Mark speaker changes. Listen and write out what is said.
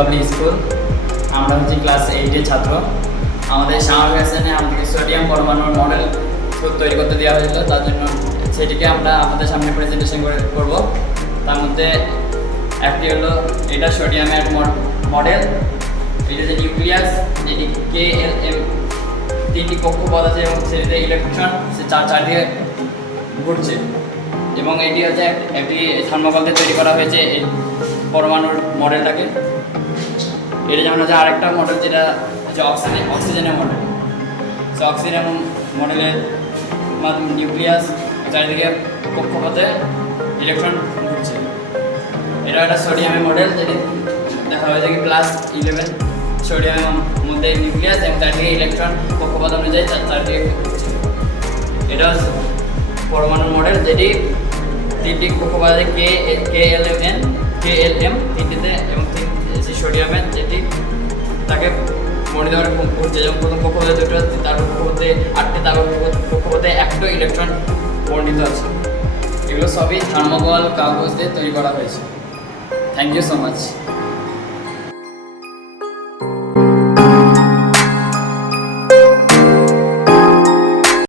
Speaker 1: Public school আমরা হচ্ছি class এইটের ছাত্র। আমাদের সামার ভ্যাকসিনে আমাদের সোডিয়াম পরমাণুর মডেল তৈরি করতে দেওয়া হয়েছিল। তার জন্য সেটিকে আমরা আমাদের সামনে প্রেজেন্টেশন করব। তার মধ্যে একটি হলো, এটা সোডিয়ামের মডেল এটা যে নিউক্লিয়াস যেটি কে এল এম তিনটি কক্ষপথ আছে এবং সেটিতে ইলেকট্রন সে চার চার দিয়ে ঘুরছে। এবং এটি হচ্ছে একটি থার্মোকলকে দিয়ে তৈরি করা হয়েছে। এই মডেল থাকে। এটা যেমন হচ্ছে আরেকটা মডেল যেটা হচ্ছে অক্সিজেন অক্সিজেনের মডেল সে অক্সিজেন মডেলের মাধ্যমে নিউক্লিয়াস চারিদিকে কক্ষপথে ইলেকট্রন ঘুরছে। এটা একটা সোডিয়ামের মডেল যেটি দেখা হয়েছে কি প্লাস ইলেভেন সোডিয়ামের মধ্যে নিউক্লিয়াস এবং চারদিকে ইলেকট্রন কক্ষপথ অনুযায়ী চার- চারদিকে ঘুরছে। এটা পরমাণুর মডেল যেটি তিনটি কক্ষপথে কে কে এল এম এন জেএলএম তিনটিতে এবং যে যেটি তাকে মনিদর করছে যেমন প্রথম কক্ষপথে দুটো, তার কক্ষপথে আটটি, তার কক্ষপথে একটা ইলেকট্রন বর্ণিত আছে। এগুলো সবই থার্মোকল কাগজ দিয়ে তৈরি করা হয়েছে। Thank you so much